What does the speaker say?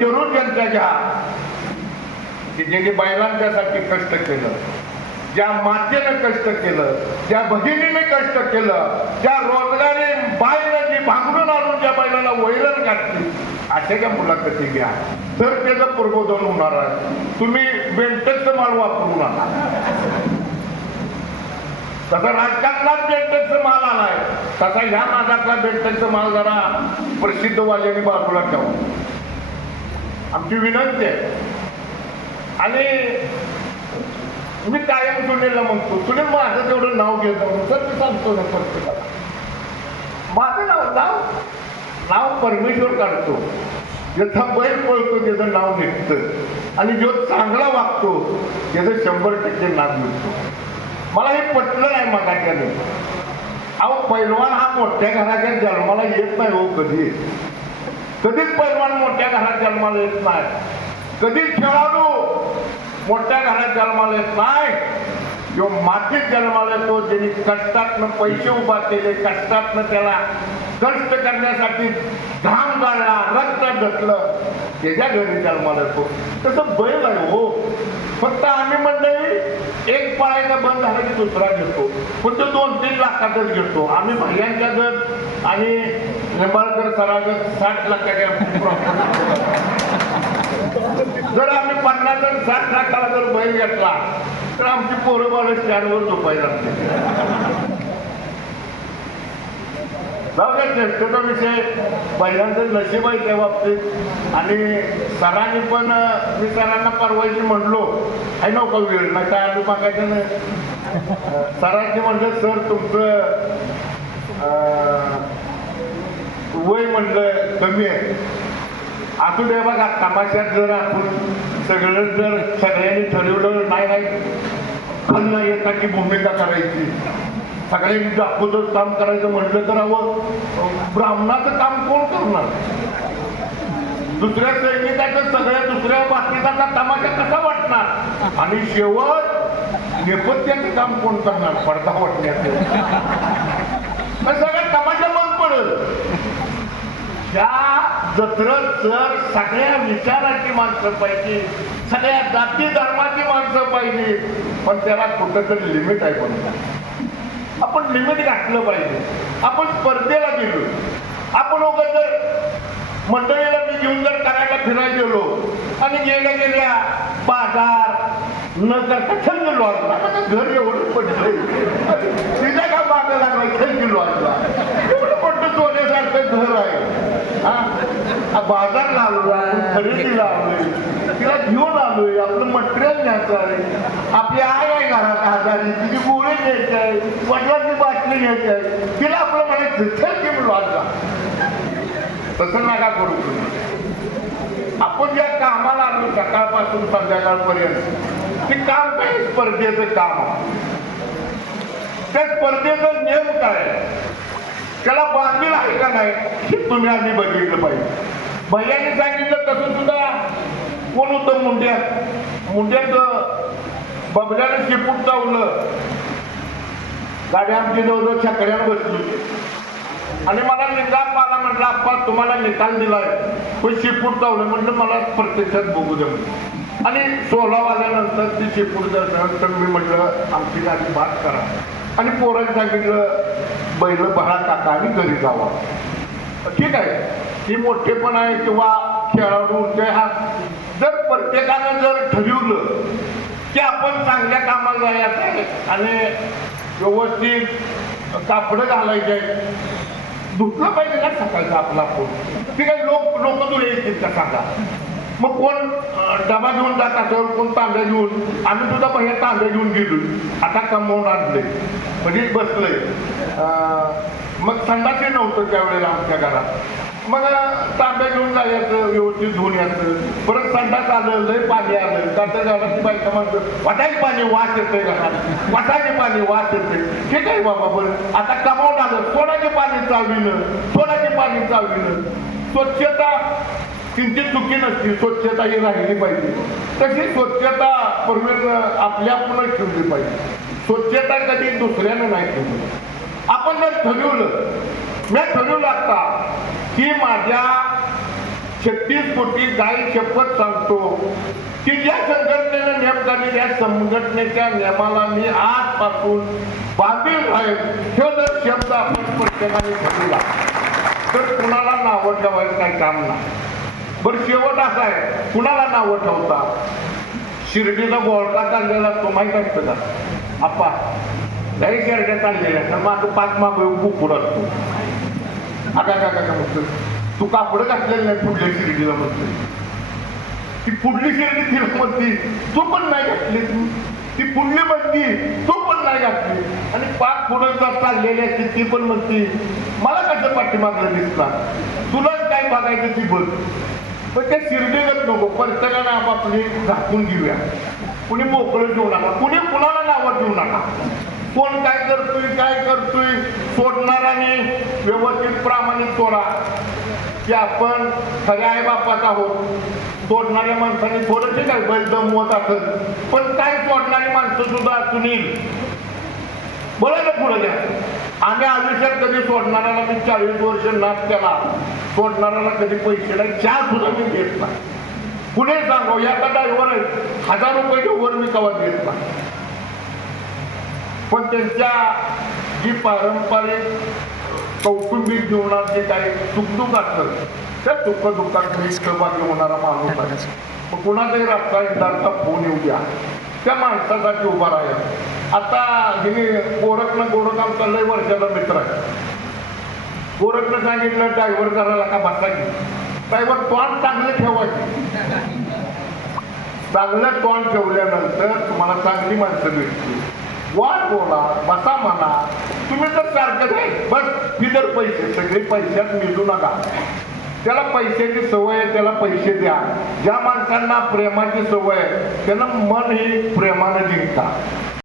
जरूर त्यांच्या की ज्यांनी बैलांच्यासाठी कष्ट केलं ज्या मातेनं कष्ट केलं ज्या भगिनीने कष्ट केलं ज्या रोजगारी बाईनं जी भांगडून आणून ज्या बैलाला वैरण घातली अशा ज्या मुलाखती घ्या. तर त्याचं प्रबोधन होणार आहे. तुम्ही बेंटकचं माल वापरू नका. तसा राजकारणात बेंटकचं माल आलाय. तसा ह्या नादातला बेंटकचं माल जरा प्रसिद्ध वाल्याने बाजूला ठेवा. आमची विनंती आहे. आणि मी कायम सुनीलला म्हणतो सुनील माझं तेवढं नाव घेतो तर मी सांगतो ना प्रत्येकाला. माझं नाव नाव नाव परमेश्वर काढतो. ज्याचा बैल पळतो त्याचं नाव निघतं. आणि जो चांगला वागतो त्याचं शंभर टक्के नाव निघतो. मला हे पटलं नाही मगाच्याने अहो पैलवान हा मोठ्या घराच्या जन्माला येत नाही हो कधी. कधीच पैलवान मोठ्या घरात जन्माला येत नाही. कधीच खेळाडू मोठ्या घरात जन्माला येत नाही. जो मातीत जन्माला येतो ज्यांनी कष्टातनं पैसे उभा केले कष्टातनं त्याला कष्ट करण्यासाठी घाम गाळला रक्त घटलं त्याच्या घरी जन्माला येतो. तसं बैल आहे हो. फक्त आम्ही मंडळी एक पाळायचा बंद झाला दुसरा घेतो. पण तो दोन तीन लाखातच घेतो. आम्ही भैयांच्या जर आणि निंबाळकर सरागत साठ लाखाच्या जर आम्ही पन्नास जर साठ लाखाला जर बैल घेतला तर आमची पोरं बाळ स्टँडवर झोपायला लागते जाऊ द्या चेष्टेचा विषय. पहिल्यांदा नशीब आहे त्या बाबतीत. आणि सरांनी पण मी सरांना परवायची म्हणलो. आहे नको वेळ. नाही काय आम्ही मागायचं नाही. सरांनी म्हणलं सर तुमचं वय म्हणलं कमी आहे. असू दे बघा तमाशात जर आपण सगळं जर सगळ्यांनी ठरवलं नाही नाही खालनं एकाची भूमिका करायची. सगळ्यांनी म्हणजे दाखवतच काम करायचं म्हटलं तर हवं. ब्राह्मणाचं काम कोण करणार? दुसऱ्या सैनिकाचं सगळ्या दुसऱ्या बाकीचा तमाशा कसा वाटणार? आणि शेवट नेपथ्याचं काम कोण करणार? पडदा वाटण्याचं. मग सगळं तमाशा बंद पडल. त्या जत्रत जर सगळ्या विचाराची माणसं पाहिजे सगळ्या जाती धर्माची माणसं पाहिजे पण त्याला कुठंतरी लिमिट आहे पण आपण लिमिट घातलं पाहिजे. आपण स्पर्धेला गेलो. आपण उगाच जर मंडळीला मी घेऊन जर करायला फिरायला गेलो आणि गेल्या गेल्या बाजार न करता छंद लॉजला घर एवढं पडलंय. तिला का मागं लागला छंद लॉजला एवढं पडलं सोन्यासारखं घर आहे. हा? बाजार लावला खरेदीला आलोय तिला घेऊन आलोय. आपलं मटेरियल न्यायचं आहे. आपली आई आहे घरात आजारी. तिची गोळी घ्यायची आहे. वडिलांची बाटली घ्यायची आहे. तिला आपलं म्हणायचं छंद घेऊन लॉजला तसं नका करू आपण ज्या कामाला आलो सकाळपासून संध्याकाळपर्यंत. ते काम काय स्पर्धेचं काम? त्या स्पर्धेचं नियम काय? त्याला बांधील आहे का नाही हे तुम्ही आम्ही बघितलं पाहिजे. भैयाने सांगितलं तसं सुद्धा. कोण होतं मुंड्या? मुंड्याच बबल्याने शिपूट चावलं गाडी आमची जवळजवळ छकड्यावर बसली. होती आणि मला निकाल पाला म्हटलं आप्पा तुम्हाला निकाल दिलाय. पण शिपूट चावलं म्हटलं मला प्रत्यक्षात बघू दे आणि सोळा वाजल्यानंतर ती शेपूट झाल्यानंतर मी म्हटलं आमची गाडी भात करा. आणि पोरांनी सांगितलं बैल भरा टाका आणि घरी जावा. ठीक आहे. ही मोठेपण आहे किंवा खेळाडू ते हा जर प्रत्येकानं जर ठरवलं की आपण चांगल्या कामाला जायचं आहे आणि व्यवस्थित कापडं घालायचे धुतलं पाहिजे ना सकाळचं आपला फोन? ठीक आहे लोक लोक तुला येतील का सांगा. मग कोण डबा घेऊन जातात असेल कोण तांब्या घेऊन? आम्ही सुद्धा पहिल्या तांब्या घेऊन गेलो. आता कमवून आणले म्हणजे बसलंय. मग संडासही नव्हतं त्यावेळेला आमच्या घरात. मग तांब्या घेऊन जायचं व्यवस्थित धुवून यायचं. परत संडास आलं लय पाणी आलं. का तर घराची बायका म्हणतं वाटायचे पाणी वास येतंय घरात वाटायचे पाणी वास येते ठीक आहे बाबा बरं. आता कमावून आलं. सोडाचे चालविणं चालविलं सोडाचे पाणी स्वच्छता त्यांची चुकी नसती स्वच्छता ही राहिली पाहिजे. तशी स्वच्छता परमेश्वर आपल्या ठेवली पाहिजे. स्वच्छता कधी दुसऱ्यानं नाही ठेवली. आपण जर ठरवलं मी ठरवलं आता की माझ्या छत्तीस कोटी गाई शपथ सांगतो. की ज्या संघटनेनं नियम काढले त्या संघटनेच्या नियमाला मी आजपासून बांधील राहील हे जर शब्द आपण प्रत्येकाने ठेवला तर कुणाला नावं ठेवायचं काही काम नाही. बरं शेवट असा आहे कुणाला नावं ठेवता? शिर्डीचा बोळका चाललेला तो माहीत असतं का आप्पा काही शिर्ड्या चाललेल्या तर माझं पाच माग बुकुड असतो. आता काय काय म्हणतो तू कापड घातलेलं नाही पुढल्या शिर्डीला म्हणतो ती पुढली शिर्डी तिला म्हणती तू पण नाही घातली तू. ती पुढली म्हणती तू पण नाही घातली. आणि पाच पुढे जर चाललेली असते ती पण म्हणती मला कसं पाठीमागलं दिसणार? तुलाच काय बघायचं ती बघ. पण त्या शिर्डीगत नको प्रत्येकाने आपापली झाकून घेऊया. कुणी मोकळं देऊ नका. कुणी कुणाला नावं देऊ नका. कोण काय करतोय काय करतोय सोडणाराने व्यवस्थित प्रामाणिक सोडा. की आपण खऱ्या आई बापात आहोत. सोडणाऱ्या माणसाने थोडंसे काय बैल दमवत असत पण काय तोडणारी माणसं सुद्धा सुनील बरं ना पुढे घ्या. आम्ही आयुष्यात कधी सोडणाऱ्याला मी चाळीस वर्ष नाच केला सोडणाऱ्याला कधी पैसे नाही चहा सुद्धा मी घेत नाही. पुढे सांगो या ड्रायव्हर हजार रुपयाच्या वर मी कवा घेत नाही. पण त्यांच्या जी पारंपरिक कौटुंबिक जीवनात जे काही सुखदुःख असतं त्या सुखदुःखात मी सहभागी होणारा माणूस आहे. मग कुणाचाही राजकारणाचा फोन येऊ द्या. त्या माणसासाठी उभा राहील आता हिने गोरखनं गोरख आमचा लय वर्षाचा मित्र आहे. गोरखनं सांगितलं ड्रायव्हर करायला का बसायची ड्रायव्हर तोंड चांगलं ठेवायचं. चांगलं तोंड ठेवल्यानंतर तुम्हाला चांगली माणसं भेटतील. वाट बोला बसा म्हणा. तुम्ही तर सारखं नाही बस फिदर पैसे सगळे पैशात मिळू नका. त्याला पैशाची सवय आहे त्याला पैसे द्या. ज्या माणसांना प्रेमाची सवय आहे त्यांना मन ही प्रेमानं जिंकतात